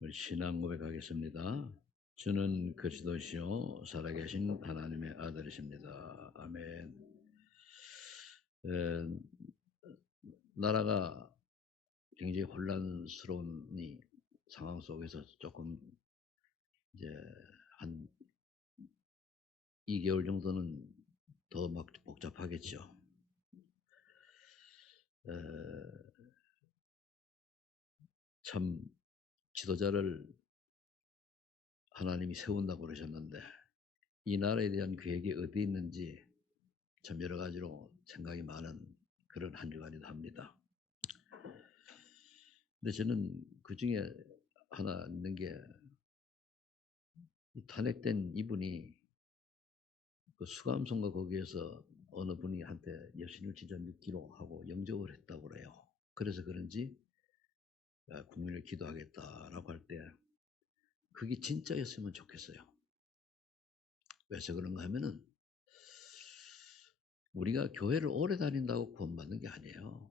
우리 신앙 고백하겠습니다. 주는 그리스도시요 살아계신 하나님의 아들이십니다. 아멘. 에, 나라가 굉장히 혼란스러운 이 상황 속에서 조금 이제 한 2개월 정도는 더 막 복잡하겠죠. 에, 참 지도자를 하나님이 세운다고 그러셨는데 이 나라에 대한 계획이 어디 있는지 참 여러 가지로 생각이 많은 그런 한 주간이기도 합니다. 근데 저는 그 중에 하나 있는 게 탄핵된 이분이 그 수감선거 거기에서 어느 분이 한테 예수님을 진짜 믿기로 하고 영접을 했다고 그래요. 그래서 그런지 국민을 기도하겠다라고 할 때 그게 진짜였으면 좋겠어요. 왜서 그런가 하면은 우리가 교회를 오래 다닌다고 구원받는 게 아니에요.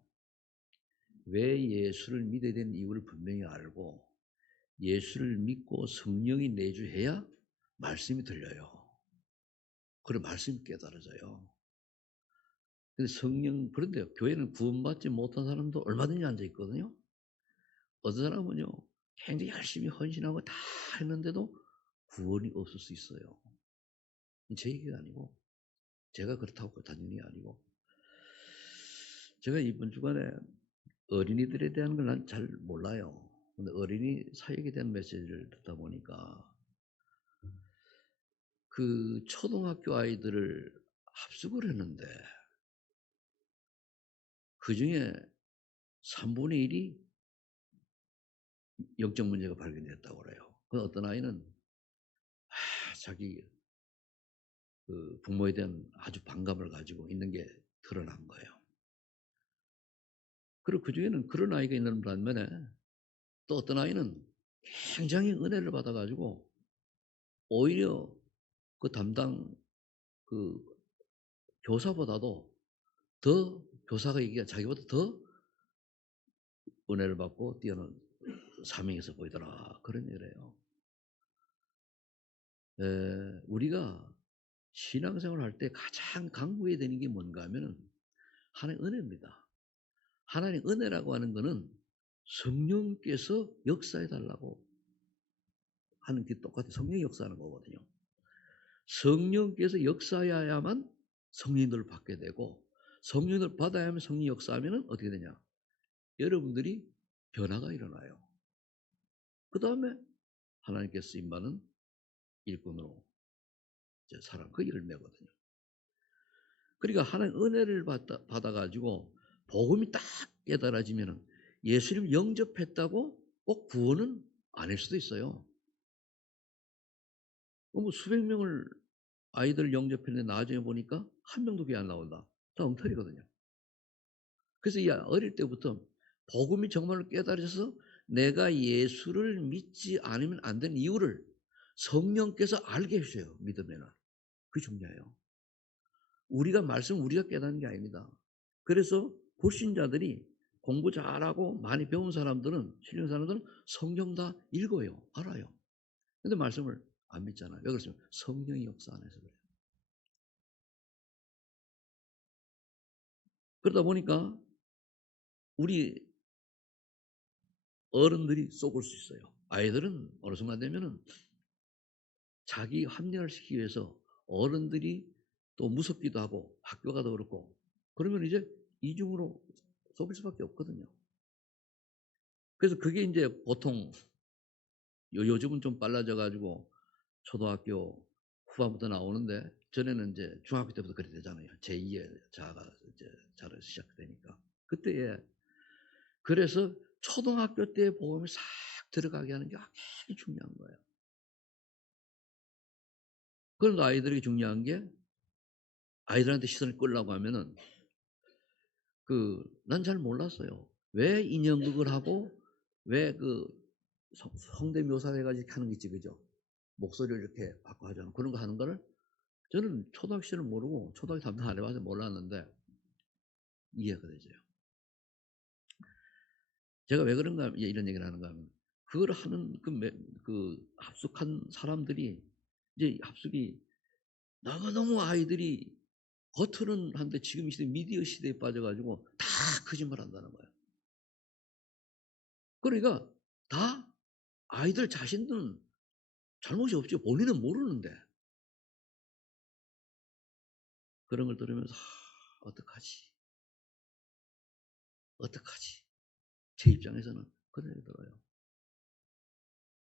왜 예수를 믿어야 되는 이유를 분명히 알고 예수를 믿고 성령이 내주해야 말씀이 들려요. 그리고 말씀이 깨달아져요. 근데 그런데 교회는 구원받지 못한 사람도 얼마든지 앉아있거든요. 어떤 사람은요, 굉장히 열심히 헌신하고 다 했는데도 구원이 없을 수 있어요. 제 얘기가 아니고, 제가 그렇다고 단연히 아니고. 제가 이번 주간에 어린이들에 대한 걸 난 잘 몰라요. 근데 어린이 사역에 대한 메시지를 듣다 보니까 그 초등학교 아이들을 합숙을 했는데 그 중에 3분의 1이 영적 문제가 발견됐다고 그래요. 그 어떤 아이는 자기 그 부모에 대한 아주 반감을 가지고 있는 게 드러난 거예요. 그리고 그 중에는 그런 아이가 있는 반면에 또 어떤 아이는 굉장히 은혜를 받아가지고 오히려 그 담당 그 교사보다도 더 교사가 얘기가 자기보다 더 은혜를 받고 뛰어난 사명에서 보이더라. 그런 얘기래요. 우리가 신앙생활을 할 때 가장 강구해야 되는 게 뭔가 하면은 하나님의 은혜입니다. 하나님의 은혜라고 하는 것은 성령께서 역사해 달라고 하는 게 똑같아요. 성령이 역사하는 거거든요. 성령께서 역사해야만 성령을 받게 되고 성령을 받아야만 성령이 역사하면 어떻게 되냐? 여러분들이 변화가 일어나요. 그 다음에 하나님께서 쓰임받는 일꾼으로 살아가는 그 열매거든요. 그러니까 하나님 은혜를 받아가지고 복음이 딱 깨달아지면 예수님 영접했다고 꼭 구원은 아닐 수도 있어요. 뭐 수백 명을 아이들 영접했는데 나중에 보니까 한 명도 그게 안 나온다. 다 엉터리거든요. 그래서 이 어릴 때부터 복음이 정말로 깨달아져서 내가 예수를 믿지 않으면 안 되는 이유를 성령께서 알게 해주세요. 믿으면. 그게 중요해요. 우리가 깨닫는 게 아닙니다. 그래서 불신자들이 공부 잘하고 많이 배운 사람들은, 신령 사람들은 성경 다 읽어요. 알아요. 근데 말씀을 안 믿잖아요. 왜 그렇습니까? 성령이 역사 안 해서 그래요. 그러다 보니까 우리 어른들이 속을 수 있어요. 아이들은 어느 순간 되면은 자기 합리화를 시키기 위해서 어른들이 또 무섭기도 하고 학교 가도 그렇고 그러면 이제 이중으로 속일 수밖에 없거든요. 그래서 그게 이제 보통 요즘은 좀 빨라져 가지고 초등학교 후반부터 나오는데 전에는 이제 중학교 때부터 그렇게 되잖아요. 제2의 자아가 이제 자라기 시작되니까. 그때에 그래서 초등학교 때 복음이 싹 들어가게 하는 게 굉장히 중요한 거예요. 그러니까 아이들에게 중요한 게 아이들한테 시선을 끌려고 하면은 난 잘 몰랐어요. 왜 인형극을 하고 왜 성대묘사 해가지고 하는 게 있지, 그죠? 목소리를 이렇게 바꿔 하잖아. 그런 거 하는 거를 저는 초등학교 시절은 모르고 초등학교 담당 안 해봐서 몰랐는데 이해가 되죠. 제가 왜 그런가 이런 얘기를 하는가 하면 그걸 하는 그 합숙한 사람들이 이제 합숙이 너무너무 아이들이 겉으로는 한데 지금 이 시대 미디어 시대에 빠져 가지고 다 거짓말 한다는 거예요. 그러니까 다 아이들 자신들은 잘못이 없죠. 본인은 모르는데. 그런 걸 들으면서 '어떡하지? 어떡하지?' 제 입장에서는 그런 생각이 들어요.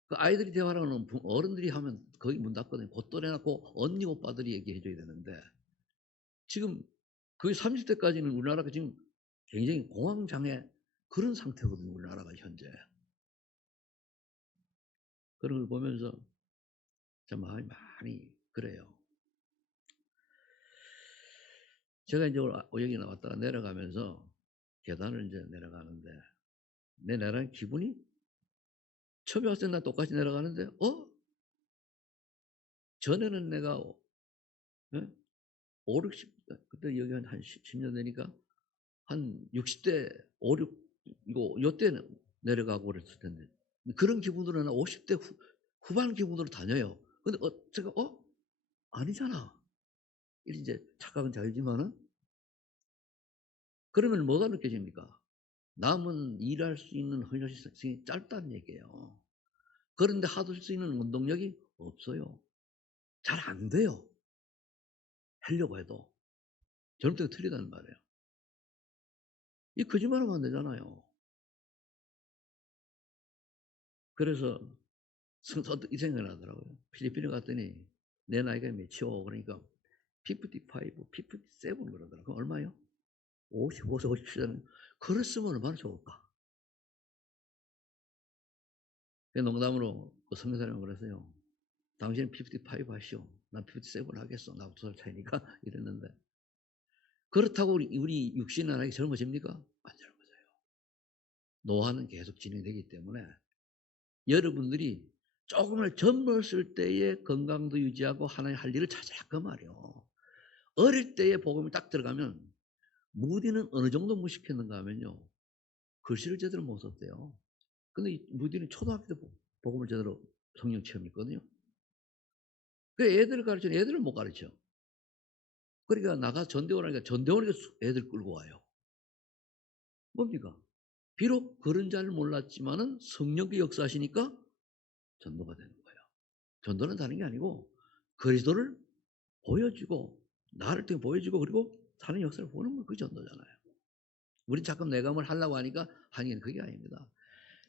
그 아이들이 대화를 부 어른들이 하면 거의 문 닫거든요. 곧또래 갖고 언니 오빠들이 얘기해 줘야 되는데 지금 거의 30 대까지는 우리나라가 지금 굉장히 공황장애 그런 상태거든요, 우리나라가 현재. 그런 걸 보면서 참 마음이 많이 그래요. 제가 인제 오늘 여기 나왔다가 내려가면서 계단을 인제 내려가는데 내려가는 기분이 처음에 왔을 때나 똑같이 내려가는데 전에는 내가 예? 5-60 그때 여기 한 10년 되니까 한 60대 5-6 이거 요때는 내려가고 그랬을 텐데 그런 기분으로 는 50대 후반 기분으로 다녀요. 근데 제가 아니잖아. 이제 착각은 자유지만은 그러면 뭐가 느껴집니까? 남은 일할 수 있는 헌혈시간이 짧다는 얘기예요. 그런데 하실 수 있는 운동력이 없어요. 잘 안 돼요. 하려고 해도. 젊을 때가 틀리다는 말이에요. 이 거짓말하면 안 되잖아요. 그래서 선뜻 이 생각이 나더라고요. 필리핀에 갔더니 내 나이가 몇이요? 그러니까 55, 57 그러더라고요. 그럼 얼마예요? 55세, 57세는 그랬으면 얼마나 좋을까? 그 농담으로 그 선교사님은 그랬어요. "당신은 55 하시오. 난 57 하겠어. 나하고 2살 차이니까." 이랬는데 그렇다고 우리 육신은 하나가 젊어집니까? 안 젊어져요. 노화는 계속 진행되기 때문에 여러분들이 조금을 젊었을 때의 건강도 유지하고 하나의 할 일을 찾으라 그 말이에요. 어릴 때에 복음이 딱 들어가면 무디는 어느 정도 무식했는가 하면요. 글씨를 제대로 못 썼대요. 근데 이 무디는 초등학교 때 복음을 제대로 성령 체험이 있거든요. 그 애들을 가르치는 애들을 못 가르쳐. 그러니까 나가서 전대원 하니까 전대원에게 애들 끌고 와요. 뭡니까? 비록 그런 자를 몰랐지만은 성령의 역사하시니까 전도가 되는 거예요. 전도는 다른 게 아니고 그리스도를 보여주고 나를 통해 보여주고 그리고 사는 역사를 보는 거 그게 전도잖아요. 우리 자꾸 내가 뭘 하려고 하니까 하긴 그게 아닙니다.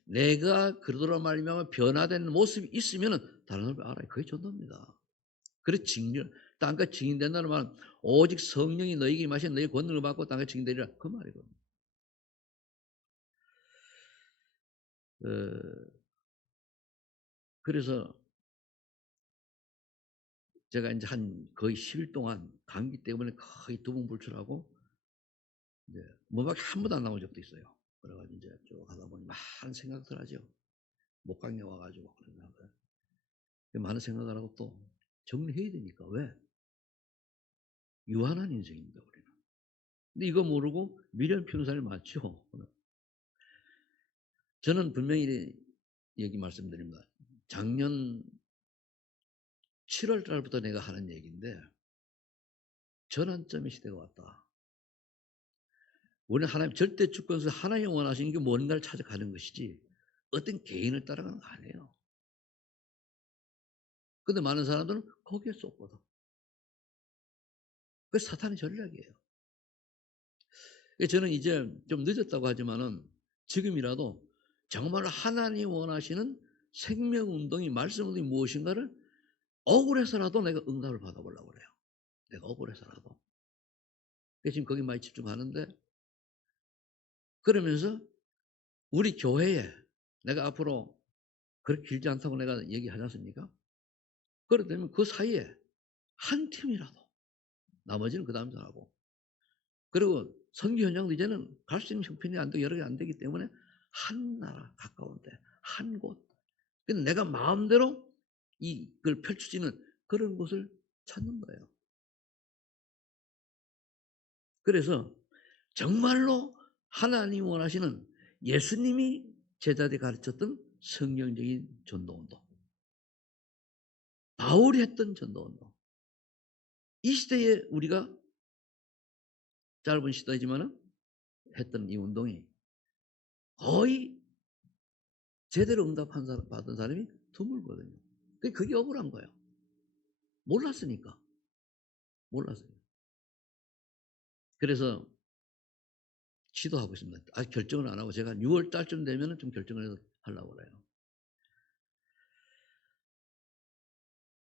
내가 그리스도로 말미암아 변화된 모습이 있으면은 다른 사람이 알아요. 그게 전도입니다. 그래서 증인 땅끝 증인된다는 말은 오직 성령이 너희에게 임하신 너희 권능을 받고 땅끝 증인되리라 그 말이거든요. 어 그래서 제가 인제 한 거의 10일 동안 감기 때문에 거의 두문불출하고 이제 문 밖에 한 번도 안 나온 적도 있어요. 그래 가지고 인제 쭉 하다 보니 많은 생각들 하죠. 목감기 와 가지고 그러다가 많은 생각을 하고 또 정리해야 되니까. 왜? 유한한 인생입니다 우리는. 근데 이거 모르고 미련 피우는 사람이 많죠. 저는 분명히 얘기 말씀드립니다. 작년 7월 달부터 내가 하는 얘기인데 전환점의 시대가 왔다. 우리는 하나님 절대 주권에서 하나님이 원하시는 게 뭔가를 찾아가는 것이지 어떤 개인을 따라가는 거 아니에요. 근데 많은 사람들은 거기에 쏟거든. 그게 사탄의 전략이에요. 그래서 저는 이제 좀 늦었다고 하지만은 지금이라도 정말 하나님이 원하시는 생명운동이 말씀운동이 무엇인가를 억울해서라도 내가 응답을 받아보려고 그래요. 내가 억울해서라도. 그래서 지금 거기 많이 집중하는데 그러면서 우리 교회에 내가 앞으로 그렇게 길지 않다고 내가 얘기하지 않습니까? 그렇다면 그 사이에 한 팀이라도 나머지는 그다음 전하고 그리고 선교 현장도 이제는 갈 수 있는 형편이 안 되고 여러 개 안 되기 때문에 한 나라 가까운데 한 곳. 근데 내가 마음대로 이걸 펼쳐지는 그런 곳을 찾는 거예요. 그래서 정말로 하나님이 원하시는 예수님이 제자들이 가르쳤던 성경적인 전도운동. 바울이 했던 전도운동. 이 시대에 우리가 짧은 시대지만 했던 이 운동이 거의 제대로 받은 사람이 드물거든요. 그게 억울한 거예요. 몰랐으니까. 몰랐어요. 그래서 시도하고 있습니다. 아직 결정을 안 하고 제가 6월 달쯤 되면 좀 결정을 해서 하려고 그래요.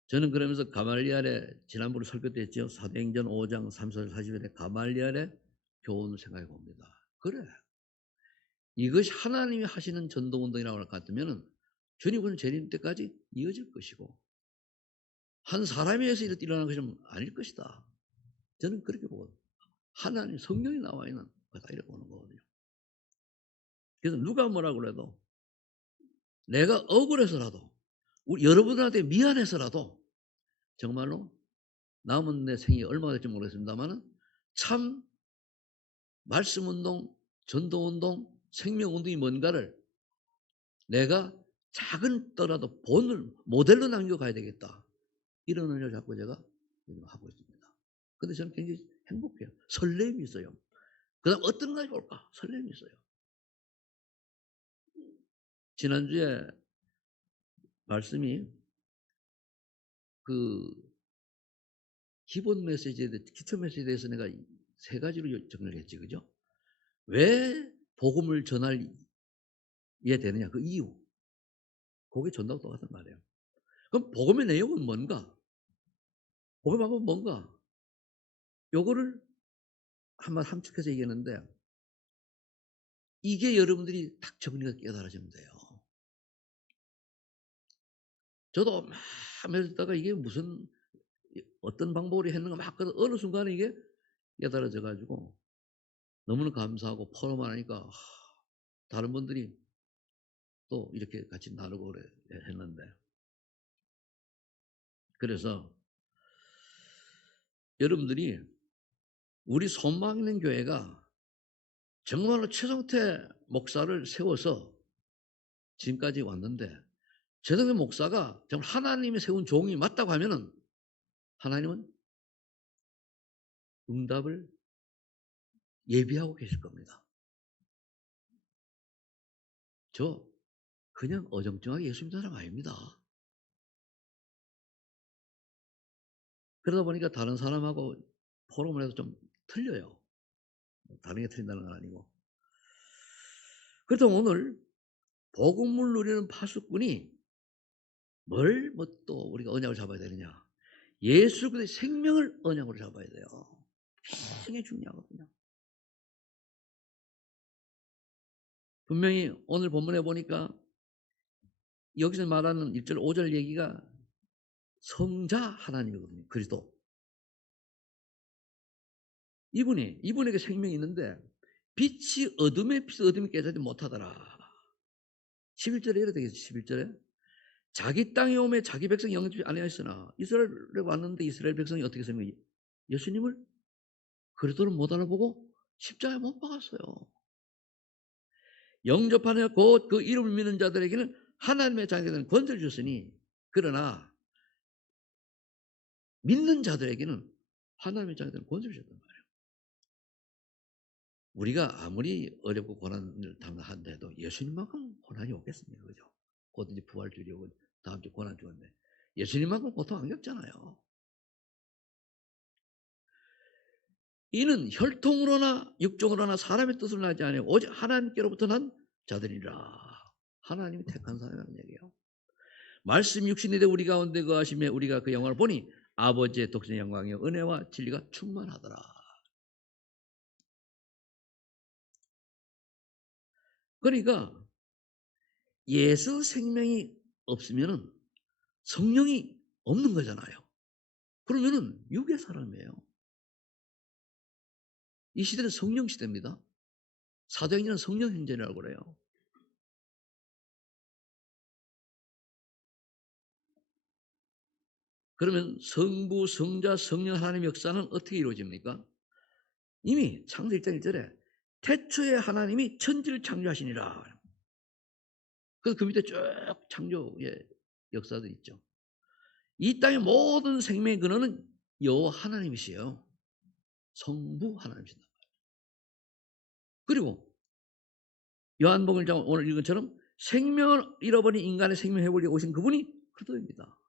저는 그러면서 가말리엘의 지난번에 설교 때 했죠. 사도행전 5장 3절 40절에 가말리엘의 교훈을 생각해 봅니다. 그래. 이것이 하나님이 하시는 전도운동이라고 할 것 같으면 주님은 재림 때까지 이어질 것이고 한 사람에 의해서 이렇게 일어나는 것이 아닐 것이다. 저는 그렇게 보거든요. 하나님 성경이 나와 있는 거다 이렇게 보는 거거든요. 그래서 누가 뭐라고 그래도 내가 억울해서라도 우리 여러분들한테 미안해서라도 정말로 남은 내 생이 얼마가 될지 모르겠습니다만 참 말씀운동, 전도운동, 생명운동이 뭔가를 내가 작은 떠라도 본을 모델로 남겨가야 되겠다. 이런 의미를 자꾸 제가 하고 있습니다. 근데 저는 굉장히 행복해요. 설렘이 있어요. 그 다음 어떤 날이 올까? 설렘이 있어요. 지난주에 말씀이 그 기본 메시지에 대해, 기초 메시지에 대해서 내가 세 가지로 정리를 했지, 그죠? 왜 복음을 전할 예 되느냐, 그 이유. 그게 전도와 똑같단 말이에요. 그럼 복음의 내용은 뭔가? 복음의 방법은 뭔가? 요거를 한번 함축해서 얘기하는데 이게 여러분들이 딱 정리가 깨달아지면 돼요. 저도 막 하면서다가 이게 무슨 어떤 방법으로 했는가 막 어느 순간에 이게 깨달아져 가지고 너무나 감사하고 포럼을 하니까 다른 분들이 또 이렇게 같이 나누고 그래 했는데 그래서 여러분들이 우리 손망 있는 교회가 정말로 최성태 목사를 세워서 지금까지 왔는데 최성태 목사가 정말 하나님이 세운 종이 맞다고 하면은 하나님은 응답을 예비하고 계실 겁니다. 저 그냥 어정쩡하게 예수 믿는 사람 아닙니다. 그러다 보니까 다른 사람하고 포럼을 해도 좀 틀려요. 다른 게 틀린다는 건 아니고. 그렇다면 오늘 복음을 누리는 파수꾼이 뭘 뭐 또 우리가 언약을 잡아야 되느냐. 예수 그리스도의 생명을 언약으로 잡아야 돼요. 굉장히 중요하거든요. 분명히 오늘 본문에 보니까 여기서 말하는 1절 5절 얘기가 성자 하나님이거든요. 그리스도. 이분에게 생명이 있는데 빛이 어둠에 빛이 어둠이 깨닫지 못하더라. 11절에 이렇게 되겠죠. 11절에 자기 땅에 오매 자기 백성이 영접하지 아니하였으나 이스라엘에 왔는데 이스라엘 백성이 어떻게 생각해요? 예수님을 그리스도를 못 알아보고 십자가에 못 박았어요. 영접하는 곧 그 이름을 믿는 자들에게는 하나님의 자녀들은 권세를 줬으니 그러나 믿는 자들에게는 하나님의 자녀들은 권세를 줬단 말이에요. 우리가 아무리 어렵고 고난을 당한다 해도 예수님만큼 고난이 오겠습니까? 그죠? 곧 이제 부활주일이 오고 다음 주 고난 주인데 예수님만큼 고통 안 겪잖아요. 이는 혈통으로나 육종으로나 사람의 뜻을 나지 아니하고 오직 하나님께로부터 난 자들이라. 하나님이 택한 사람이라는 얘기예요. 말씀 육신이 되 우리 가운데 거하시며 우리가 그 영광을 보니 아버지의 독생의 영광이요 은혜와 진리가 충만하더라. 그러니까 예수 생명이 없으면은 성령이 없는 거잖아요. 그러면은 육의 사람이에요. 이 시대는 성령 시대입니다. 사도행전은 성령 행전이라고 그래요. 그러면 성부, 성자, 성령 하나님의 역사는 어떻게 이루어집니까? 이미 창세기 1장 1절에 태초에 하나님이 천지를 창조하시니라. 그 밑에 쭉 창조의 역사들이 있죠. 이 땅의 모든 생명의 근원은 여호와 하나님이시요. 성부 하나님이신다. 그리고 요한복음 1장 오늘 읽은 것처럼 생명을 잃어버린 인간의 생명 회복을 위해 오신 그분이 그리스도입니다.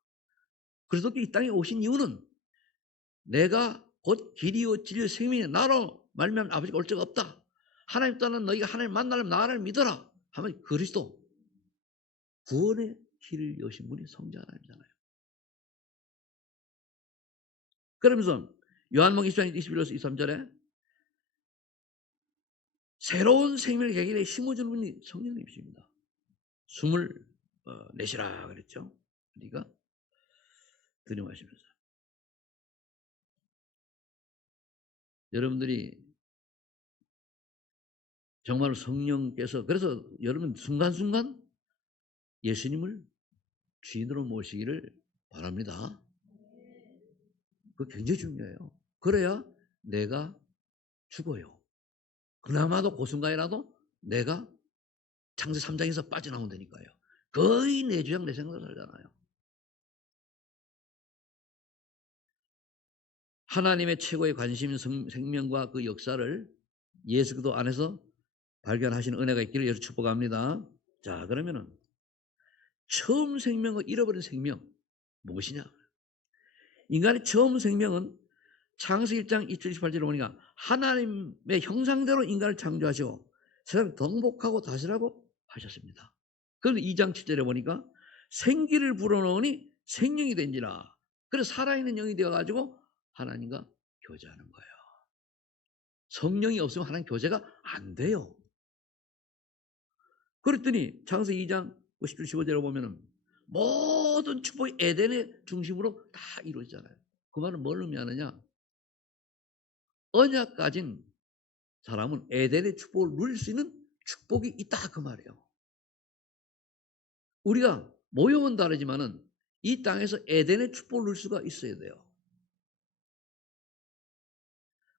그리스도께 이 땅에 오신 이유는 내가 곧 길이요 진리요 생명이 나로 말미암아 아버지가 올 자가 없다. 하나님 떠난 너희가 하나님 만나려면 나를 믿어라 하면 그리스도 구원의 길을 여신 분이 성자 하나님이잖아요. 그러면서 요한복음 20장 21절에서 23절에 새로운 생명의 계기에 심어주는 분이 성령님이십니다. 숨을 내쉬라 그랬죠. 우리가 들이마시면서 여러분들이 정말 성령께서 그래서 여러분 순간순간 예수님을 주인으로 모시기를 바랍니다. 그거 굉장히 중요해요. 그래야 내가 죽어요. 그나마도 그 순간이라도 내가 창세 3장에서 빠져나온다니까요. 거의 내 주장 내 생각을 살잖아요. 하나님의 최고의 관심인 생명과 그 역사를 예수 그리스도 안에서 발견하시는 은혜가 있기를 예수 축복합니다. 자, 그러면은 처음 생명과 잃어버린 생명 무엇이냐? 인간의 처음 생명은 창세기 1장 28절에 보니까 하나님의 형상대로 인간을 창조하시고 세상을 동복하고 다스리라고 하셨습니다. 그런데 2장 7절에 보니까 생기를 불어넣으니 생명이 된지라. 그래서 살아있는 영이 되어가지고 하나님과 교제하는 거예요. 성령이 없으면 하나님 교제가 안 돼요. 그랬더니 창세기 2장 10절 15절에 보면은 모든 축복이 에덴의 중심으로 다 이루어지잖아요. 그 말은 뭘 의미하느냐? 언약 가진 사람은 에덴의 축복을 누릴 수 있는 축복이 있다 그 말이에요. 우리가 모형은 다르지만은 이 땅에서 에덴의 축복을 누릴 수가 있어야 돼요.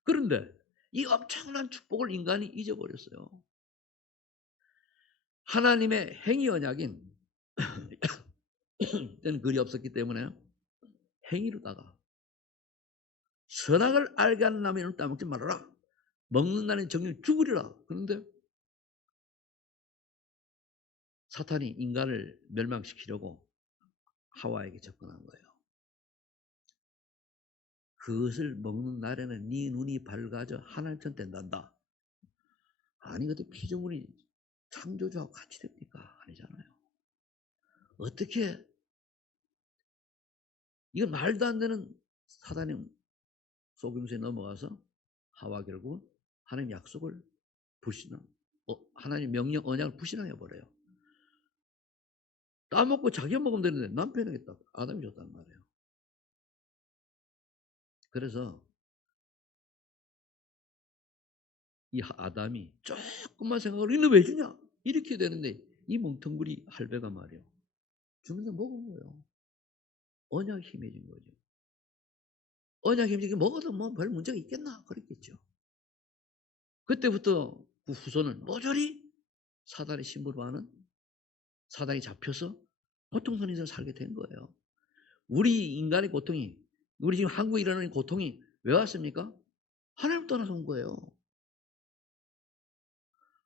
그런데 이 엄청난 축복을 인간이 잊어버렸어요. 하나님의 행위 언약인 때는 글이 없었기 때문에 행위로다가 선악을 알게 하는 남의 이름을 따먹지 말아라. 먹는다는 정령 죽으리라. 그런데 사탄이 인간을 멸망시키려고 하와에게 접근한 거예요. 그것을 먹는 날에는 네 눈이 밝아져 하나님처럼 된단다. 아니 그때 피조물이 창조주하고 같이 됩니까? 아니잖아요. 어떻게 이건 말도 안 되는 사단의 속임수에 넘어가서 하와 결국은 하나님 약속을 불신한 하나님 명령 언약을 불신하게 버려요. 따먹고 자기가 먹으면 되는데 남편에게 딱 아담이 줬단 말이에요. 그래서 이 아담이 조금만 생각을 이는 왜 주냐? 이렇게 되는데 이 멍텅구리 할배가 말이에요. 주면서 먹은 거예요. 언약이 힘해진 거죠. 언약이 힘해지게 먹어도 뭐 별 문제가 있겠나? 그랬겠죠. 그때부터 그 후손은 모조리 사단의 심부로 하는 사단이 잡혀서 고통스러운 인생을 살게 된 거예요. 우리 인간의 고통이 우리 지금 한국에 일어나는 고통이 왜 왔습니까? 하나님 떠나서 온 거예요.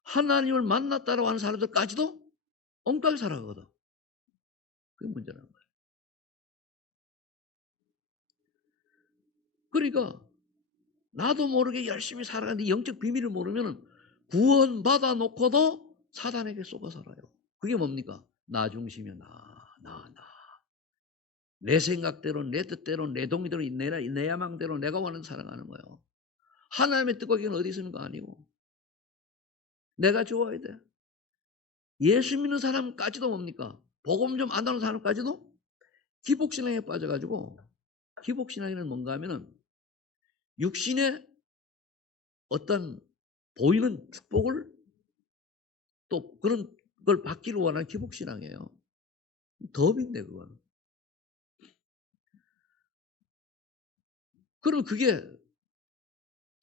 하나님을 만났다라고 하는 사람들까지도 엉뚱하게 살아가거든. 그게 문제라는 거예요. 그러니까 나도 모르게 열심히 살아가는데 영적 비밀을 모르면 구원받아 놓고도 사단에게 속아 살아요. 그게 뭡니까? 나 중심이야. 나. 내 생각대로 내 뜻대로 내 동의대로 내 야망대로 내가 원하는 살아가는 거예요. 하나님의 뜻과 계획은 어디 있습니까? 아니고 내가 좋아야 돼. 예수 믿는 사람까지도 뭡니까? 복음 좀 안 나는 사람까지도 기복신앙에 빠져가지고 기복신앙에는 뭔가 하면은 육신의 어떤 보이는 축복을 또 그런 걸 받기를 원하는 기복신앙이에요. 덥인데 그건. 그럼 그게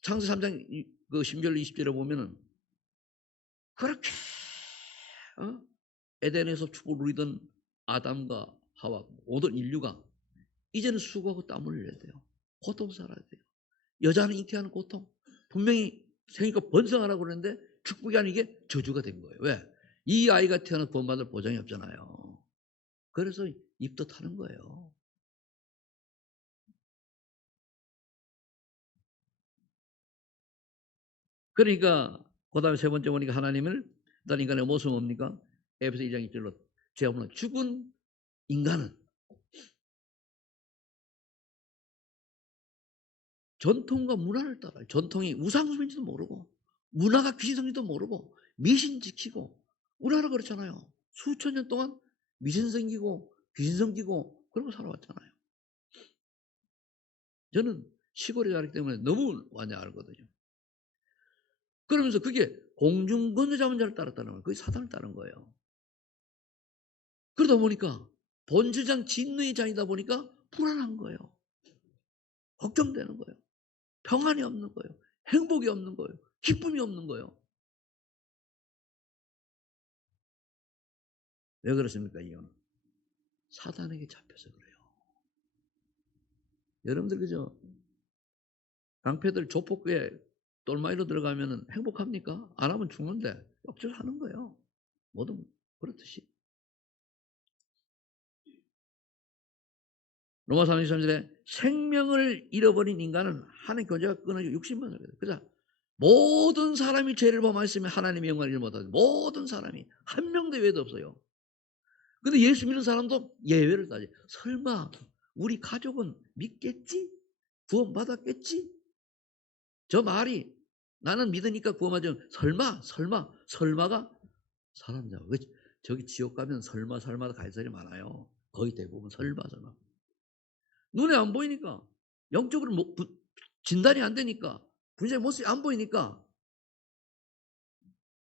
창세 3장 그 10절 20절에 보면은 그렇게 에덴에서 축복을 누리던 아담과 하와 모든 인류가 이제는 수고하고 땀을 흘려야 돼요. 고통 살아야 돼요. 여자는 잉태하는 고통. 분명히 생기가 번성하라고 그러는데 축복이 아닌 게 저주가 된 거예요. 왜? 이 아이가 태어나 구원받을 보장이 없잖아요. 그래서 입도 타는 거예요. 그러니까 그 다음에 세 번째 보니까 하나님을 일단 인간의 모습은 뭡니까? 에베소 2장 1절로 제가 보는 죽은 인간은 전통과 문화를 따라요. 전통이 우상숭배인지도 모르고 문화가 귀신성인지도 모르고 미신 지키고 우리나라 그렇잖아요. 수천 년 동안 미신 섬기고 귀신 섬기고 그러고 살아왔잖아요. 저는 시골에 자랐기 때문에 너무 많이 알거든요. 그러면서 그게 공중권세 잡은 자를 따랐다는 거예요. 그게 사단을 따른 거예요. 그러다 보니까 본주장 진노의 장이다 보니까 불안한 거예요. 걱정되는 거예요. 평안이 없는 거예요. 행복이 없는 거예요. 기쁨이 없는 거예요. 왜 그렇습니까? 이거는 사단에게 잡혀서 그래요. 여러분들 그죠? 깡패들 조폭에 똘마이로 들어가면 행복합니까? 안 하면 죽는데 억지로 하는 거예요. 뭐든 그렇듯이. 로마 3:23절에 생명을 잃어버린 인간은 하나님 교제가 끊어지고 육신만 살게 돼요. 그래서 모든 사람이 죄를 범하였으면 하나님의 영광을 잃지 못하죠. 모든 사람이 한 명도 예외도 없어요. 근데 예수 믿는 사람도 예외를 따져. 설마 우리 가족은 믿겠지? 구원받았겠지? 저 말이 나는 믿으니까 구원받죠. 설마가 사람 잡아. 저기 지옥 가면 설마다 갈설이 많아요. 거의 대부분 설마. 눈에 안 보이니까 영적으로 진단이 안 되니까 분자의 모습이 안 보이니까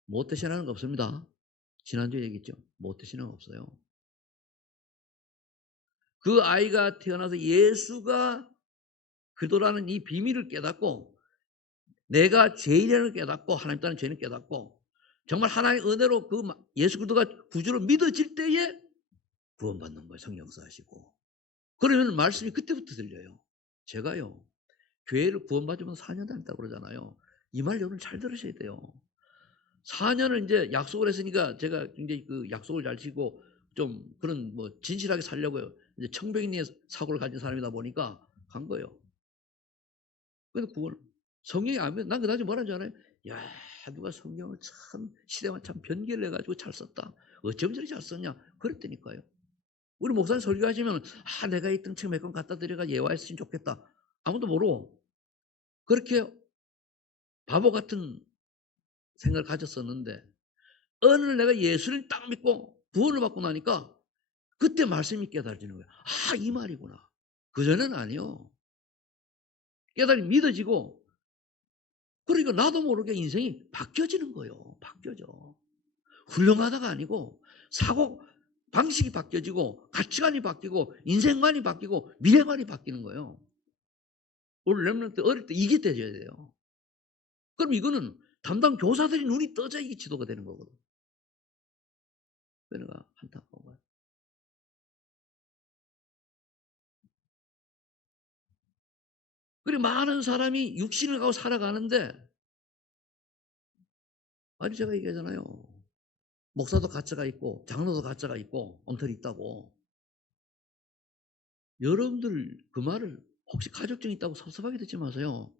못 되시는 거 없습니다. 지난주에 얘기했죠. 못 되시는 거 없어요. 그 아이가 태어나서 예수가 그도라는 이 비밀을 깨닫고 내가 죄인이라는 걸 깨닫고 하나님 따른 죄는 깨닫고 정말 하나님의 은혜로 그 예수 그리스도가 구주로 믿어질 때에 구원받는 거예요. 성령 역사하시고. 그러면 말씀이 그때부터 들려요. 제가요. 교회를 구원받으면 4년 다녔다고 그러잖아요. 이 말 여러분 잘 들으셔야 돼요. 4년을 이제 약속을 했으니까 제가 굉장히 그 약속을 잘 지키고 좀 그런 뭐 진실하게 살려고요. 이제 청백리의 사고를 가진 사람이다 보니까 간 거예요. 근데 그걸 성경이 아면 난 그다지 뭐라는 줄 알아요? 야, 누가 성경을 참 시대만 참 변기를 해가지고 잘 썼다. 어쩜 저리 잘 썼냐? 그랬다니까요. 우리 목사님 설교하시면 내가 이 등층 몇 건 갖다 드려가 예화했으면 좋겠다. 아무도 모르고 그렇게 바보 같은 생각을 가졌었는데 어느 날 내가 예수를 딱 믿고 구원을 받고 나니까 그때 말씀이 깨달아지는 거예요. 이 말이구나. 그전에는 아니요. 깨달이 믿어지고 그러니까 나도 모르게 인생이 바뀌어지는 거예요. 바뀌어져. 훌륭하다가 아니고 사고 방식이 바뀌어지고 가치관이 바뀌고 인생관이 바뀌고 미래관이 바뀌는 거예요. 우리 렘넌트 어릴 때 이게 되져야 돼요. 그럼 이거는 담당 교사들이 눈이 떠져 이게 지도가 되는 거거든. 그러니까 안타까운 거예요. 그리고 많은 사람이 육신을 가고 살아가는데 아니 제가 얘기하잖아요. 목사도 가짜가 있고 장로도 가짜가 있고 엉터리 있다고. 여러분들 그 말을 혹시 가족증 있다고 섭섭하게 듣지 마세요.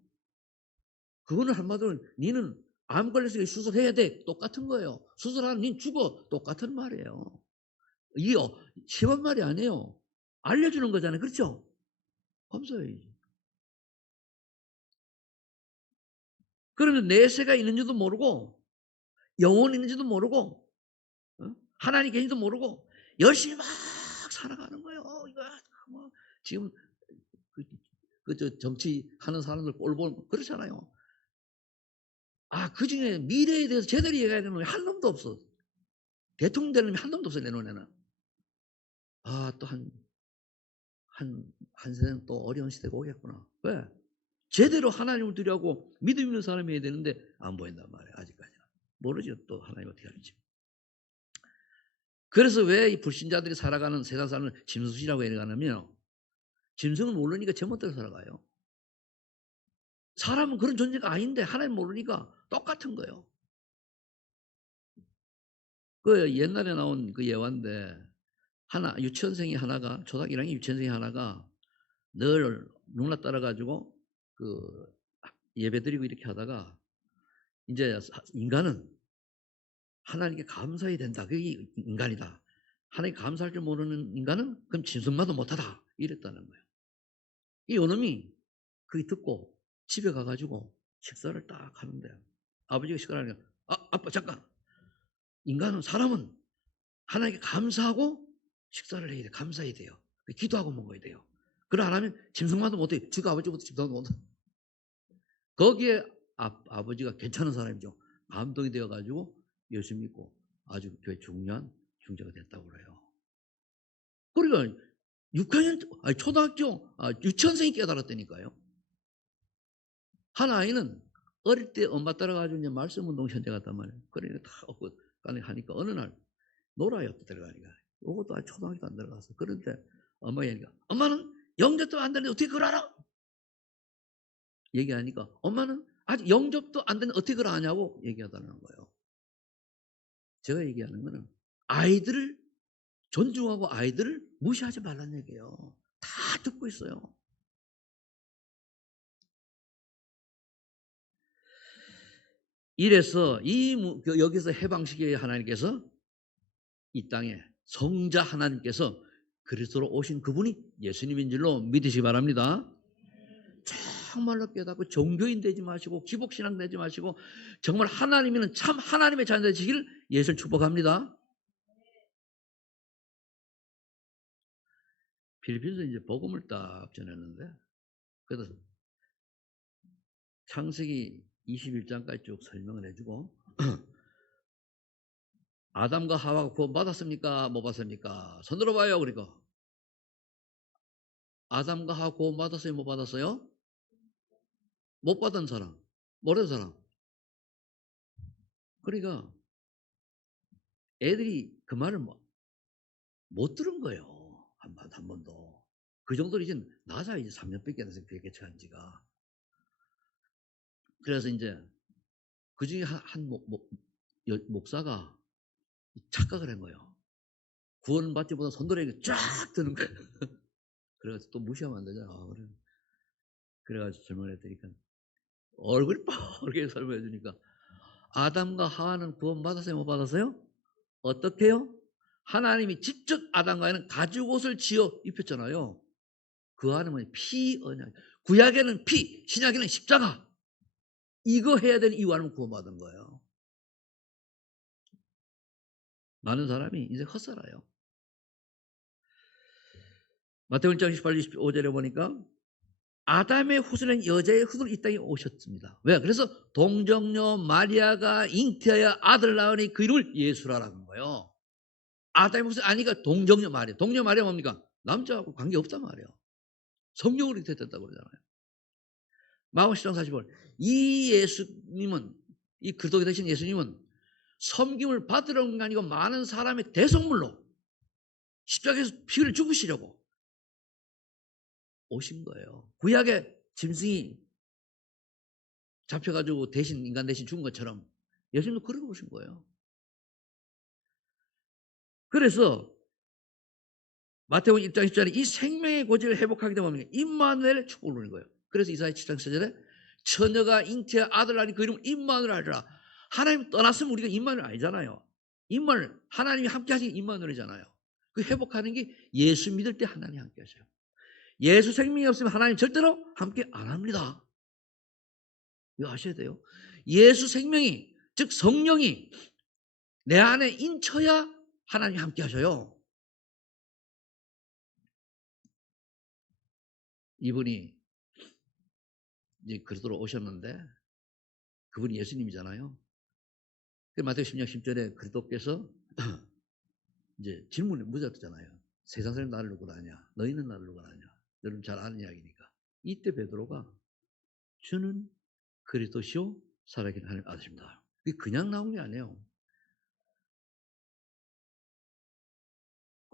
그거는 한마디로 니는 암 걸려서 수술해야 돼. 똑같은 거예요. 수술하면 닌 죽어. 똑같은 말이에요. 이게 심한 말이 아니에요. 알려주는 거잖아요. 그렇죠? 검사해야지. 그러면 내세가 있는지도 모르고 영혼이 있는지도 모르고 하나님 계신지도 모르고 열심히 막 살아가는 거예요. 이거 뭐 지금 저 정치하는 사람들 꼴보면 그렇잖아요. 그중에 미래에 대해서 제대로 얘기해야 되는 놈이 한 놈도 없어. 대통령 되는 놈이 한 놈도 없어요. 내 눈에는. 또 한 세상 또 어려운 시대가 오겠구나. 왜? 제대로 하나님을 두려고 믿음 있는 사람이 해야 되는데 안 보인단 말이에요. 아직까지는. 모르죠. 또 하나님 어떻게 할지. 그래서 왜 이 불신자들이 살아가는 세상 사람을 짐승이라고 얘기하냐면 짐승은 모르니까 제멋대로 살아가요. 사람은 그런 존재가 아닌데 하나님 모르니까 똑같은 거예요. 그 옛날에 나온 그 예화인데 하나 유치원생이 하나가 초등학교 1학년 유치원생이 하나가 늘 누나 따라 가지고 그 예배드리고 이렇게 하다가 인제 인간은 하나님께 감사해야 된다. 그게 인간이다. 하나님께 감사할 줄 모르는 인간은 그럼 짐승만도 못하다. 이랬다는 거예요. 이 요놈이 그게 듣고 집에 가 가지고 식사를 딱 하는데 아버지가 식사를 하니까 아빠 잠깐. 인간은 사람은 하나님께 감사하고 식사를 해야 돼. 감사해야 돼요. 기도하고 먹어야 돼요. 그걸 안 하면 짐승만도 못해. 지가 아버지보다 짐승도 못해. 거기에 아버지가 괜찮은 사람이죠. 감동이 되어 가지고 예수 믿고 아주 교회 중요한 중재가 됐다고 그래요. 그러니까 6학년 아니 초등학교 유치원생이 깨달았다니까요. 한 아이는 어릴 때 엄마 따라가지고 이제 말씀 운동 현장 갔단 말이에요. 그러니까 다 얻고 하니까 어느 날 놀아요 또 들어가니까. 요것도 아직 초등학교도 안 들어갔어. 그런데 엄마가 얘기하니까 엄마는 영접도 안 되는데 어떻게 그걸 알아? 얘기하니까 엄마는 아직 영접도 안 되는데 어떻게 그걸 아냐고 얘기하다는 거예요. 제가 얘기하는 거는 아이들을 존중하고 아이들을 무시하지 말라는 얘기예요. 다 듣고 있어요. 이래서 여기서 해방시키게 하나님께서 이 땅에 성자 하나님께서 그리스도로 오신 그분이 예수님인 줄로 믿으시기 바랍니다. 정말로 깨닫고 종교인 되지 마시고 기복신앙 되지 마시고 정말 하나님이는 참 하나님의 자녀 되시기를 예수를 축복합니다. 필리핀에서 이제 복음을 딱 전했는데 그래서 창세기 21장까지 쭉 설명을 해주고 아담과 하와가 구원 받았습니까? 못 받았습니까? 손 들어봐요. 그러니까 아담과 하와 구원 받았어요? 못 받았어요? 못 받은 사람, 모르는 사람. 그러니까 애들이 그 말을 못 들은 거예요. 한 번도. 그 정도로 이제 낮아 이제 3년밖에 안 돼서 교회 개척한 지가. 그래서 이제 그 중에 한 목사가 착각을 한 거예요. 구원 받지보다 손들에게 쫙 드는 거예요. 그래가지고 또 무시하면 안 되잖아. 그래가지고 설명을 해드리니까 얼굴이 뻘게 설명해 주니까 아담과 하와는 구원 받았어요? 못 받았어요? 어떻게 해요? 하나님이 직접 아담과는 가죽옷을 지어 입혔잖아요. 그 안에 뭐냐? 피 언약. 구약에는 피, 신약에는 십자가. 이거 해야 되는 이유 아니면 구원받은 거예요. 많은 사람이 이제 헛살아요. 마태복음 1장 18, 25절에 보니까 아담의 후손은 여자의 후손으로 이 땅에 오셨습니다. 왜? 그래서 동정녀 마리아가 잉태하여 아들 낳으니 그 이름을 예수라라는 거예요. 아담의 후손 아니까 동정녀 마리아. 동정녀 마리아 뭡니까? 남자하고 관계없단 말이에요. 성령으로 잉태됐다고 그러잖아요. 마가복음 10장 40절. 이 예수님은 이 그리스도가 되신 예수님은 섬김을 받으러 온 게 아니고 많은 사람의 대속물로 십자가에서 피를 죽으시려고 오신 거예요. 구약의 짐승이 잡혀가지고 대신 인간 대신 죽은 것처럼 예수님도 그러고 오신 거예요. 그래서 마태복음 1장 10절에 이 생명의 고지를 회복하게 되면 임마누엘의 축복을 누리는 거예요. 그래서 이사야 7장 10절에 처녀가 잉태한 아들 낳으니 그 이름을 임마누엘 하리라. 하나님 떠났으면 우리가 임마누엘 아니잖아요. 임마누엘 하나님이 함께 하신 임마누엘이잖아요. 그 회복하는 게 예수 믿을 때 하나님이 함께 하셔요. 예수 생명이 없으면 하나님 절대로 함께 안 합니다. 이거 아셔야 돼요. 예수 생명이 즉 성령이 내 안에 인쳐야 하나님이 함께 하셔요. 이분이 이제 그리스도로 오셨는데 그분이 예수님이잖아요. 마태복음 10장 10절에 그리스도께서 이제 질문을 묻었잖아요. 세상 사람 나를 누구로 아냐? 너희는 나를 누구로 아냐? 여러분 잘 아는 이야기니까. 이때 베드로가 주는 그리스도시요 살아계신 하나님 아들입니다. 그게 그냥 나온 게 아니에요.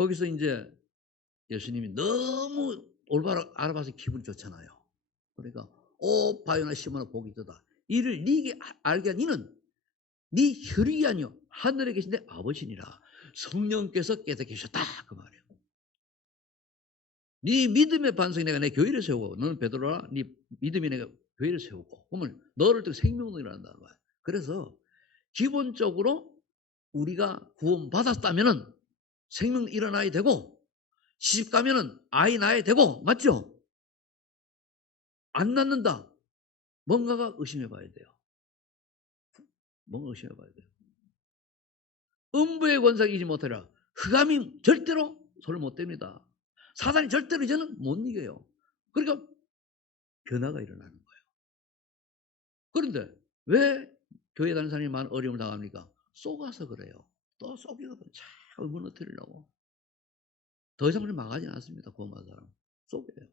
거기서 이제 예수님이 너무 올바로 알아봐서 기분이 좋잖아요. 그러니까 오 바요나 시몬아 복이 있도다. 이를 네게 알게 한 이는 네 혈육이 아니요 하늘에 계신 내 아버지니라. 성령께서 깨닫게 하셨다 그 말이에요. 네 믿음의 반석이 내가 내 교회를 세우고 너는 베드로라 네 믿음이 내가 교회를 세우고 그러면 너를 통해 생명으로 일어난다는 거야. 그래서 기본적으로 우리가 구원받았다면은 생명 일어나야 되고 시집 가면은 아이 낳아야 되고 맞죠? 안 낳는다. 뭔가가 의심해 봐야 돼요. 뭔가 의심해 봐야 돼요. 음부의 권세가 이기지 못하리라. 흑암이 절대로 손을 못 댑니다. 사단이 절대로 이제는 못 이겨요. 그러니까 변화가 일어나는 거예요. 그런데 왜 교회 다니는 사람이 많은 어려움을 당합니까? 속아서 그래요. 또 속이거든. 자꾸 무너뜨리려고. 더 이상 망하지 않습니다. 구원받은 사람. 속여요.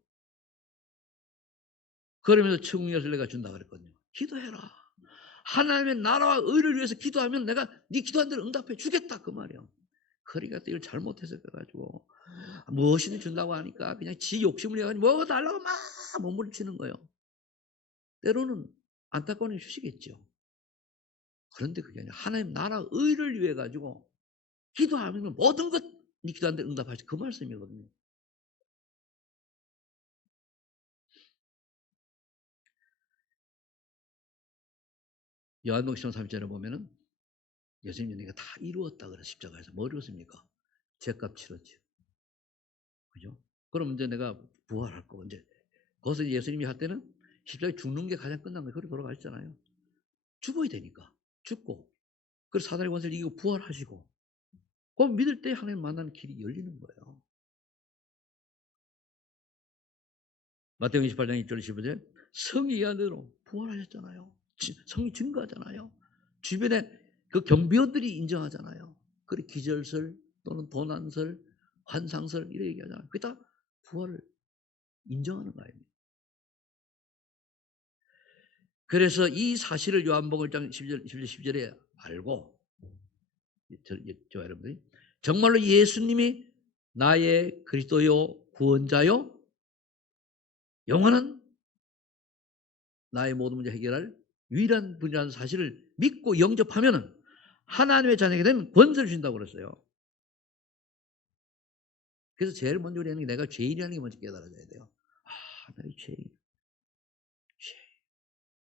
그러면서 천국 열쇠를 내가 준다 그랬거든요. 기도해라. 하나님의 나라와 의를 위해서 기도하면 내가 네 기도한 대로 응답해 주겠다 그 말이에요. 그러니까 또 이걸 잘못해서 그래가지고 무엇이든 준다고 하니까 그냥 지 욕심을 해가지고 뭐 달라고 막 몸부림치는 거예요. 때로는 안타까운 일 주시겠죠. 그런데 그게 아니라 하나님 나라 의를 위해 가지고 기도하면 모든 것 네 기도한 대로 응답하시 그 말씀이거든요. 요한복음 13절에 보면은 예수님이 내가 다 이루었다 그래 십자가에서 뭐 이루었습니까? 죄값 치렀죠. 그죠? 그럼 이제 내가 부활할 거고 이제 거기서 예수님이 할 때는 십자가에 죽는 게 가장 끝난 거예요. 그렇게 돌아가셨잖아요. 죽어야 되니까 죽고 그래서 사단의 권세를 이기고 부활하시고 그럼 믿을 때 하나님 만나는 길이 열리는 거예요. 마태복음 28장 1절 15절 성이 얘기한 대로 부활하셨잖아요. 성이 증거하잖아요. 주변에 그 경비원들이 인정하잖아요. 그리고 기절설 또는 도난설, 환상설 이렇게 얘기하잖아요. 그게 다 부활을 인정하는 거 아닙니까? 그래서 이 사실을 요한복음 1장 10절에 알고 저 여러분들이 정말로 예수님이 나의 그리스도요 구원자요 영원한 나의 모든 문제 해결할 유일한 분이라는 사실을 믿고 영접하면 하나님의 자녀에게 되면 권세를 준다고 그랬어요. 그래서 제일 먼저 우리 하는 게 내가 죄인이라는 게 먼저 깨달아져야 돼요. 아, 나의 죄인.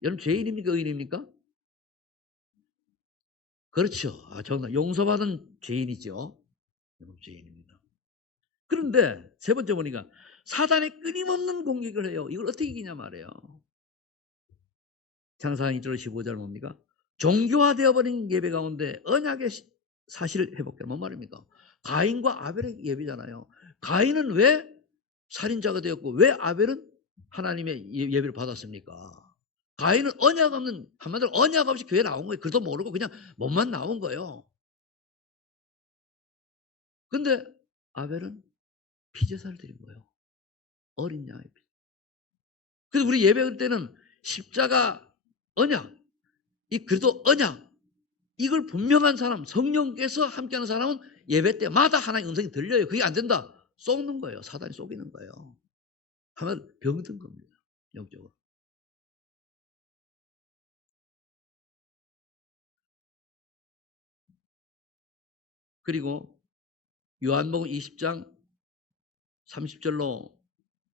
여러분 죄인입니까? 의인입니까? 그렇죠. 아, 정말 용서받은 죄인이죠. 죄인입니다. 그런데 세 번째 보니까 사단의 끊임없는 공격을 해요. 이걸 어떻게 이기냐 말이에요. 창사상 1절 15절 뭡니까? 종교화되어버린 예배 가운데 언약의 사실을 회복해. 뭔 말입니까? 가인과 아벨의 예배잖아요. 가인은 왜 살인자가 되었고 왜 아벨은 하나님의 예배를 받았습니까? 가인은 언약 없는 한마디로 언약 없이 교회 나온 거예요. 그것도 모르고 그냥 몸만 나온 거예요. 근데 아벨은 피제사를 드린 거예요. 어린 양의 피. 그래서 우리 예배 때는 십자가 언약, 이 그래도 언약 이걸 분명한 사람, 성령께서 함께하는 사람은 예배 때마다 하나님의 음성이 들려요. 그게 안 된다. 속는 거예요. 사단이 속이는 거예요. 하면 병든 겁니다. 영적으로. 그리고 요한복음 20장 30절로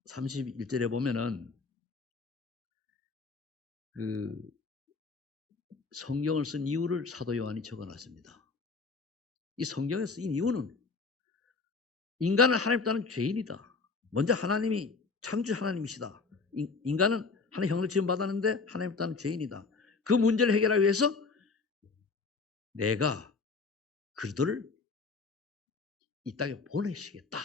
31절에 보면은 그 성경을 쓴 이유를 사도 요한이 적어놨습니다. 이 성경에 쓰인 이유는 인간은 하나님 따른 죄인이다. 먼저 하나님이 창조 하나님이시다. 인간은 하나님 형을 지음 받았는데 하나님 따른 죄인이다. 그 문제를 해결하기 위해서 내가 그들을 이 땅에 보내시겠다.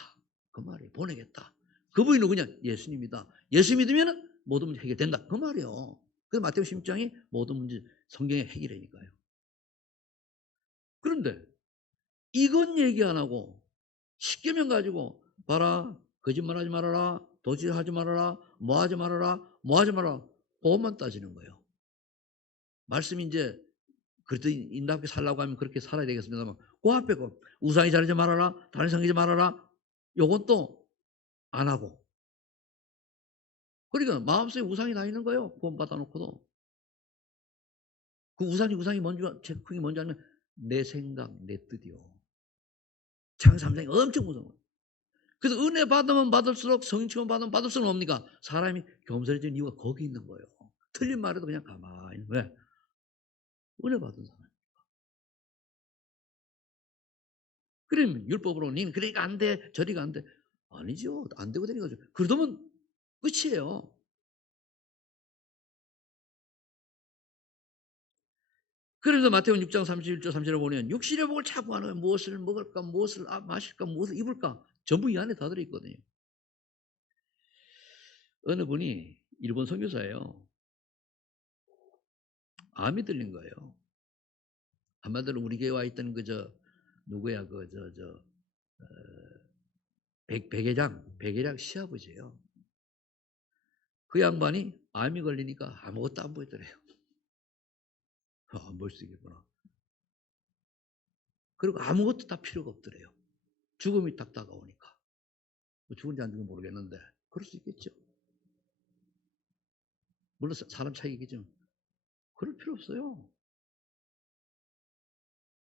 그 말이에요. 보내겠다. 그분이 누구냐? 예수님이다. 예수 믿으면 모든 문제 해결된다. 그 말이에요. 그래서 마태복음 16장이 모든 문제 성경의 해결이니까요. 그런데 이건 얘기 안 하고 십계명 가지고 봐라. 거짓말하지 말아라. 도질하지 말아라. 뭐하지 말아라. 뭐하지 말아라. 그것만 따지는 거예요. 말씀이 이제 그랬더니 인답게 살라고 하면 그렇게 살아야 되겠습니다만 그 앞에 거 우상이 자르지 말아라, 다른 섬기지 말아라. 요건 또 안 하고. 그러니까 마음속에 우상이 다 있는 거예요. 구원받아 놓고도. 그 우상이 그게 뭔지 아면 내 생각, 내 뜻이요. 창세 3장이 엄청 무서워요. 그래서 은혜 받으면 받을수록 성령 충만 받으면 받을수록 뭡니까? 사람이 겸손해지는 이유가 거기 있는 거예요. 틀린 말해도 그냥 가만히. 왜? 은혜 받은 사람. 그러면 율법으로 니는 그러니까 안 돼. 저리가 안 돼. 아니죠. 안 되고 되는 거죠. 그러면 끝이에요. 그래서 마태복음 6장 31절 30절에 보면 육신의 복을 차구하는 거예요. 무엇을 먹을까, 무엇을 마실까, 무엇을 입을까. 전부 이 안에 다 들어있거든요. 어느 분이 일본 선교사예요. 암이 들린 거예요. 한마디로 우리 교회 와 있던 누구야 백회장 시아버지예요. 그 양반이 암이 걸리니까 아무것도 안 보이더래요. 멀쩡이구나. 그리고 아무것도 다 필요가 없더래요. 죽음이 딱 다가오니까. 죽은지 안 죽은지 모르겠는데 그럴 수 있겠죠. 물론 사람 차이겠지만 그럴 필요 없어요.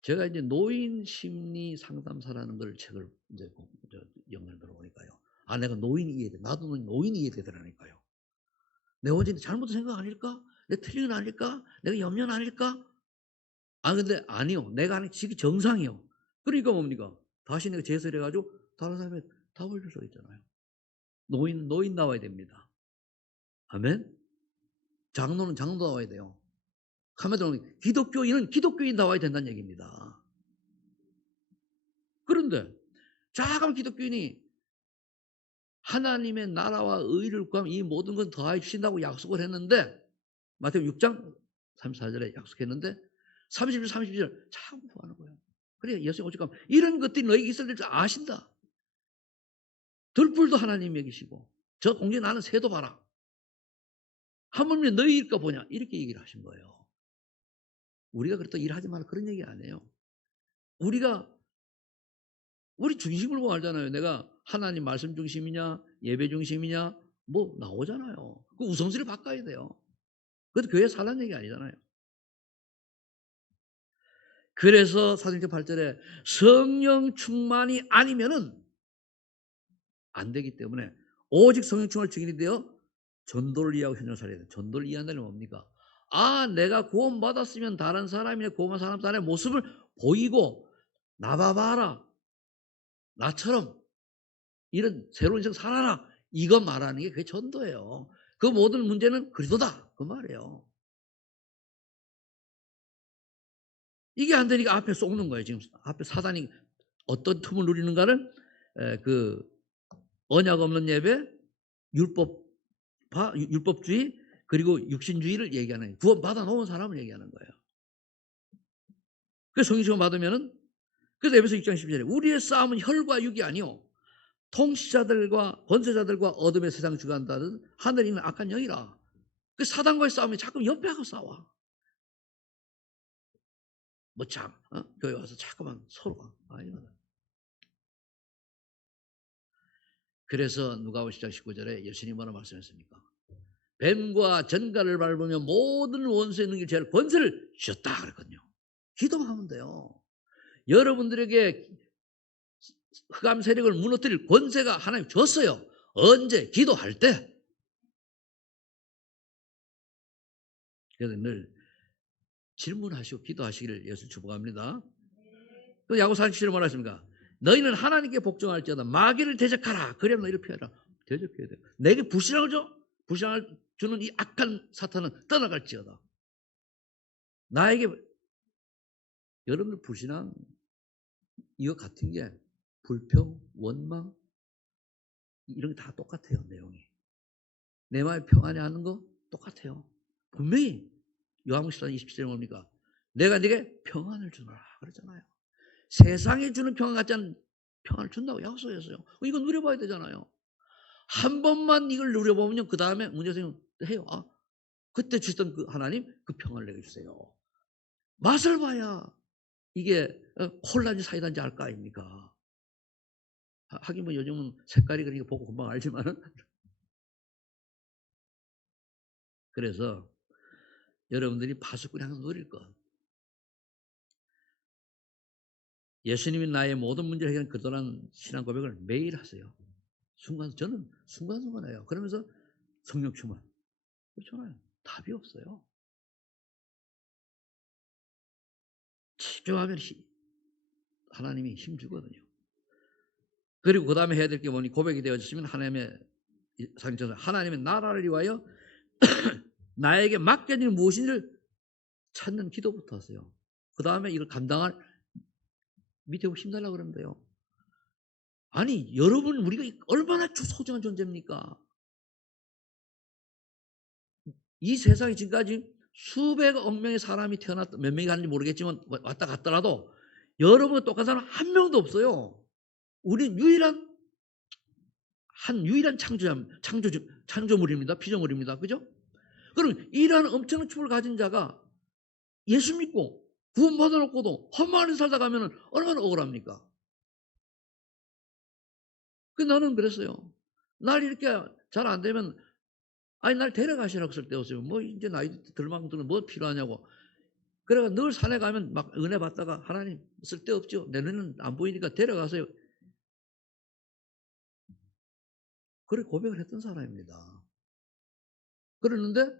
제가 이제 노인 심리 상담사라는 걸 책을 이제 연구를 들어보니까요. 내가 노인이 이해돼. 나도 노인이 이해되더라니까요. 내가 어제 잘못된 생각 아닐까? 내 틀린 건 아닐까? 내가 염려는 아닐까? 근데 아니요. 내가 하는 지금 정상이요. 그러니까 뭡니까? 다시 내가 제설해가지고 다른 사람의 답을 줄 수 있잖아요. 노인 나와야 됩니다. 아멘? 장로는 장로 나와야 돼요. 한마디로 기독교인은 기독교인 나와야 된다는 얘기입니다. 그런데 작은 기독교인이 하나님의 나라와 의를 구하면 이 모든 건 더해 주신다고 약속을 했는데 마태복음 6장 34절에 약속했는데 30절 32절 참 구하는 거예요. 그래 예수님 오직 가면 이런 것들이 너에게 있어야 될 줄 아신다. 들풀도 하나님 먹이시고 저 공중에 나는 새도 봐라. 하물며 너희 일까 보냐 이렇게 얘기를 하신 거예요. 우리가 그렇다고 일하지 말라 그런 얘기 아니에요. 우리 중심을 보고 알잖아요. 내가 하나님 말씀 중심이냐 예배 중심이냐 뭐 나오잖아요. 그 우선순위를 바꿔야 돼요. 그것도 교회 살라는 얘기 아니잖아요. 그래서 사도행전 8절에 성령 충만이 아니면은 안 되기 때문에 오직 성령 충만을 증인이 되어 전도를 이해하고 현장을 살아야 돼요. 전도를 이해한다는 뭡니까? 내가 구원받았으면 다른 사람이나 구원받은 사람 사람의 모습을 보이고 나봐봐라. 나처럼 이런 새로운 인생 살아라. 이거 말하는 게 그게 전도예요. 그 모든 문제는 그리스도다. 그 말이에요. 이게 안 되니까 앞에 쏟는 거예요. 지금 앞에 사단이 어떤 틈을 누리는가를 그 언약 없는 예배, 율법주의 그리고 육신주의를 얘기하는 거예요. 구원 받아 놓은 사람을 얘기하는 거예요. 그래서 성령을 받으면은 그래서 에베소 6장 12절에 우리의 싸움은 혈과 육이 아니요 통치자들과 권세자들과 어둠의 세상 주관자들은 하늘에 있는 악한 영이라. 그 사단과의 싸움이 자꾸 연패하고 싸워. 교회 와서 자꾸만 서로가 아니거든. 그래서 누가복음 10장 19절에 예수님이 뭐라 말씀했습니까? 뱀과 전갈을 밟으며 모든 원수의 능력을 제할 권세를 주셨다 그랬거든요. 기도만 하면 돼요. 여러분들에게 흑암 세력을 무너뜨릴 권세가 하나님 줬어요. 언제? 기도할 때. 그래서 늘 질문하시고 기도하시기를 예수 축복합니다. 또 야고보서 4장 7절에 뭐라 했습니까? 너희는 하나님께 복종할지어다 마귀를 대적하라. 그래야 너희를 피하라. 대적해야 돼요. 내게 불신앙을 줘? 불신앙을 주는 이 악한 사탄은 떠나갈지어다. 나에게 여러분들 불신앙 이거 같은 게 불평, 원망 이런 게 다 똑같아요. 내용이. 내 마음에 평안히 하는 거 똑같아요. 분명히 요한복음 14장 27절에 뭡니까? 내가 네게 평안을 주노라 그러잖아요. 세상에 주는 평안 같지 않은 평안을 준다고 약속했어요. 이거 누려봐야 되잖아요. 한 번만 이걸 누려보면요. 그 다음에 문제 생기면 해요. 그때 주셨던 그 하나님 그 평안을 내게 주세요. 맛을 봐야 이게 콜라인지 사이다인지 알 거 아닙니까? 하긴 뭐 요즘은 색깔이 그러니까 보고 금방 알지만은 그래서 여러분들이 파수꾼이 항상 노릴 것. 예수님이 나의 모든 문제를 해결하는 그동안 신앙 고백을 매일 하세요. 저는 순간순간해요. 그러면서 성령 충만. 그렇잖아요. 답이 없어요. 집중하면 하나님이 힘 주거든요. 그리고 그 다음에 해야 될 게 뭐니? 고백이 되어졌으면 하나님의 상처, 하나님의 나라를 위하여 나에게 맡겨진 무엇인지를 찾는 기도부터 하세요. 그 다음에 이걸 감당할 밑에 힘달라고 그러면 돼요. 아니, 여러분, 우리가 얼마나 소중한 존재입니까? 이 세상에 지금까지 수백억 명의 사람이 태어났다, 몇 명이 가는지 모르겠지만 왔다 갔더라도 여러분과 똑같은 사람 한 명도 없어요. 우린 유일한 창조물입니다. 피조물입니다. 그죠? 그럼 이러한 엄청난 축복을 가진 자가 예수 믿고 구원받아 놓고도 험한 데 살다 가면 얼마나 억울합니까? 나는 그랬어요. 날 이렇게 잘 안 되면, 아니, 날 데려가시라고 쓸데없어요. 뭐, 이제 나이 들만큼 뭐 필요하냐고. 그래가 늘 산에 가면 막 은혜 받다가 하나님 쓸데없죠. 내 눈은 안 보이니까 데려가세요. 그래 고백을 했던 사람입니다. 그러는데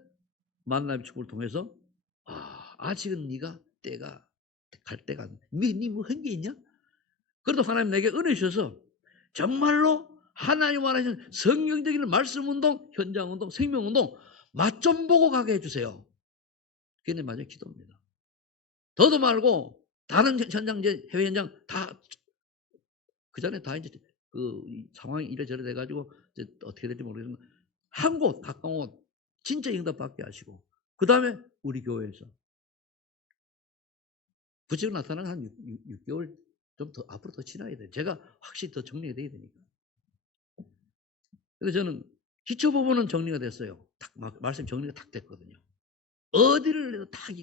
만남의 축복을 통해서 아직은 네가 때가 갈 때가 안 돼. 네뭐 한 게 있냐? 그래도 하나님 내게 은혜 주셔서 정말로 하나님 원하시는 성경적인 말씀 운동, 현장 운동, 생명 운동 맛 좀 보고 가게 해주세요. 그게 내 마지막 기도입니다. 더도 말고 다른 현장, 해외 현장 다 그 전에 다 이제 그 상황이 이래저래 돼가지고 이제 어떻게 될지 모르겠지만 한 곳 가까운 곳 진짜 응답받게 하시고 그 다음에 우리 교회에서 구체적으로 나타나는 한 6개월 좀 더 앞으로 더 지나야 돼요. 제가 확실히 더 정리가 돼야 되니까. 그래서 저는 기초 부분은 정리가 됐어요. 딱 말씀 정리가 딱 됐거든요. 어디를 내도 딱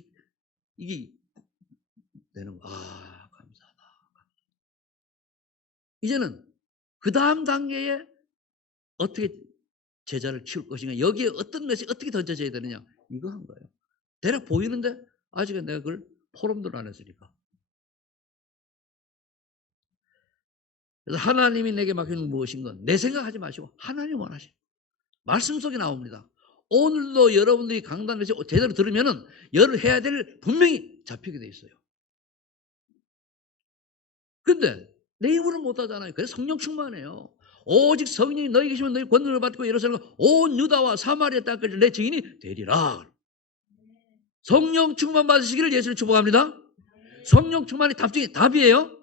이게 되는 거. 감사하다. 이제는 그 다음 단계에 어떻게 제자를 키울 것인가, 여기에 어떤 것이 어떻게 던져져야 되느냐, 이거 한 거예요. 대략 보이는데 아직은 내가 그걸 포럼도 안 했으니까. 그래서 하나님이 내게 맡기는 무엇인가 내 생각하지 마시고 하나님 원하시는 말씀 속에 나옵니다. 오늘도 여러분들이 강단에서 제대로 들으면은 해야 될 분명히 잡히게 돼 있어요. 근데 내 힘으로는 못하잖아요. 그래서 성령 충만해요. 오직 성령이 너희 계시면 너희 권능을 받고 예루살렘 온 유다와 사마리아 땅까지 내 증인이 되리라. 성령 충만 받으시기를 예수를 축복합니다. 성령 충만이 답이에요.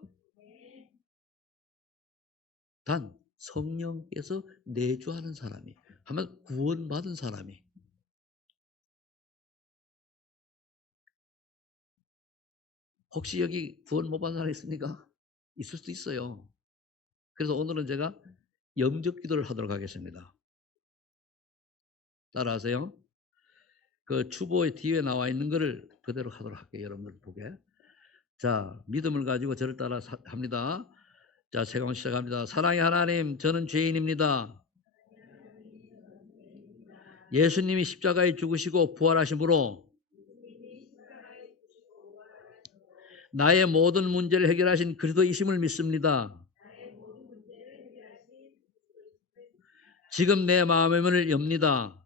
단 성령께서 내주하는 사람이, 하면 구원받은 사람이. 혹시 여기 구원 못 받은 사람 있습니까? 있을 수도 있어요. 그래서 오늘은 제가 영접 기도를 하도록 하겠습니다. 따라하세요. 그 추보의 뒤에 나와 있는 것을 그대로 하도록 할게요. 여러분들 보게. 자, 믿음을 가지고 저를 따라 합니다. 자, 세강 시작합니다. 사랑의 하나님, 저는 죄인입니다. 예수님이 십자가에 죽으시고 부활하심으로 나의 모든 문제를 해결하신 그리스도이심을 믿습니다. 지금 내 마음의 문을 엽니다.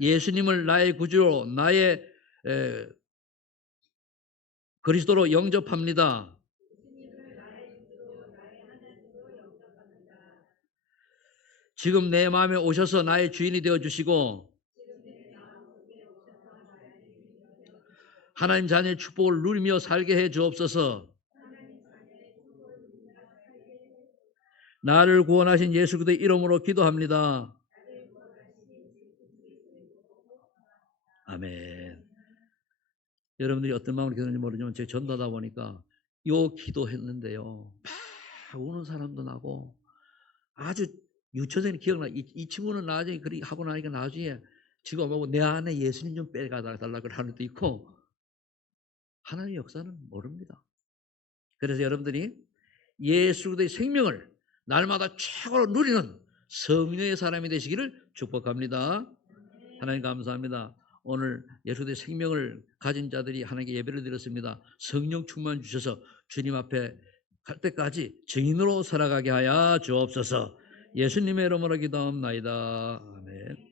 예수님을 나의 구주로, 나의 그리스도로 영접합니다. 지금 내 마음에 오셔서 나의 주인이 되어주시고 하나님 자녀의 축복을 누리며 살게 해 주옵소서. 나를 구원하신 예수 그리스도의 이름으로 기도합니다. 아멘. 여러분들이 어떤 마음으로 기도하는지 모르지만 제가 전도하다 보니까 요 기도했는데요, 막 우는 사람도 나고 아주 유치원생이 기억나. 이 친구는 나중에 그렇게 하고 나니까 나중에 지금 엄마고 내 안에 예수님 좀 빼가 달라고 하는 것도 있고, 하나님의 역사는 모릅니다. 그래서 여러분들이 예수 그리스도의 생명을 날마다 최고로 누리는 성령의 사람이 되시기를 축복합니다. 하나님 감사합니다. 오늘 예수 그리스도의 생명을 가진 자들이 하나님께 예배를 드렸습니다. 성령 충만 주셔서 주님 앞에 갈 때까지 증인으로 살아가게 하여 주옵소서. 예수님의 이름으로 기도합나이다. 아멘.